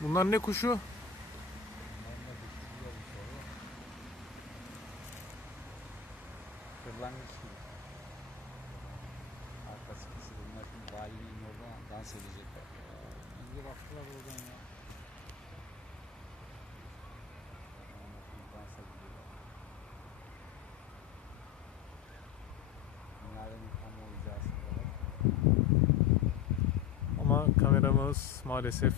Bunlar ne kuşu? Ondan da düşünüyor bir soru. Kırlangıç gibi. Arkası kesilmez. Valinin orada dans edecekler. İyi baktılar oradan ya. Dans ediyorlar. Minnarenin tam o hizasındalar. Ama kameramız maalesef